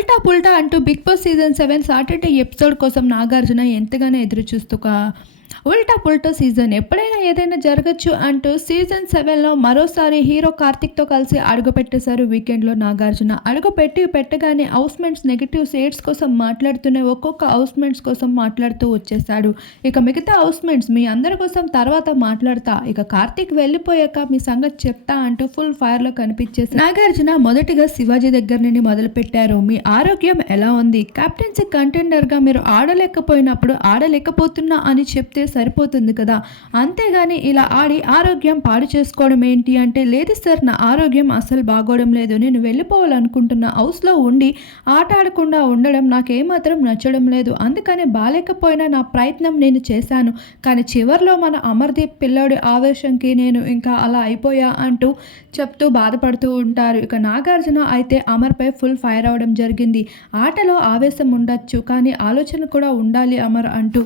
ఉల్టా పుల్టా అంటూ Big Boss season seven Saturday episode కోసం నాగార్జున ఎంతగానో ఎదురుచూస్తుగా ఉల్టా పుల్టా సీజన్ ఎప్పుడైనా ఏదైనా జరగచ్చు అంటూ సీజన్ సెవెన్లో మరోసారి హీరో కార్తిక్తో కలిసి అడుగుపెట్టేశారు వీకెండ్లో నాగార్జున. అడుగుపెట్టి పెట్టగానే హౌస్మెంట్స్ నెగిటివ్ షేడ్స్ కోసం మాట్లాడుతూనే ఒక్కొక్క హౌస్మెంట్స్ కోసం మాట్లాడుతూ వచ్చేసాడు ఇక మిగతా హౌస్మెంట్స్ మీ అందరి కోసం తర్వాత మాట్లాడతా. ఇక కార్తిక్ వెళ్ళిపోయాక మీ సంగతి చెప్తా అంటూ ఫుల్ ఫైర్లో కనిపించేసి నాగార్జున మొదటిగా శివాజీ దగ్గర నుండి మొదలుపెట్టారు. మీ ఆరోగ్యం ఎలా ఉంది? కెప్టెన్సీ కంటెండర్గా మీరు ఆడలేకపోయినప్పుడు ఆడలేకపోతున్నా అని చెప్తే సరిపోతుంది కదా? అంతేగాని ఇలా ఆడి ఆరోగ్యం పాడు చేసుకోవడం ఏంటి అంటే లేదు సార్ నా ఆరోగ్యం అసలు బాగోవడం లేదు. నేను వెళ్ళిపోవాలనుకుంటున్న హౌస్లో ఉండి ఆట ఆడకుండా ఉండడం నాకేమాత్రం నచ్చడం లేదు. అందుకని బాగాలేకపోయినా నా ప్రయత్నం నేను చేశాను. కానీ చివర్లో మన అమర్దీప్ పిల్లోడి ఆవేశంకి నేను ఇంకా అలా అయిపోయా అంటూ చెప్తూ బాధపడుతూ ఉంటారు. ఇక నాగార్జున అయితే అమర్పై ఫుల్ ఫైర్ అవడం జరిగింది. ఆటలో ఆవేశం ఉండొచ్చు కానీ ఆలోచన కూడా ఉండాలి అమర్ అంటూ.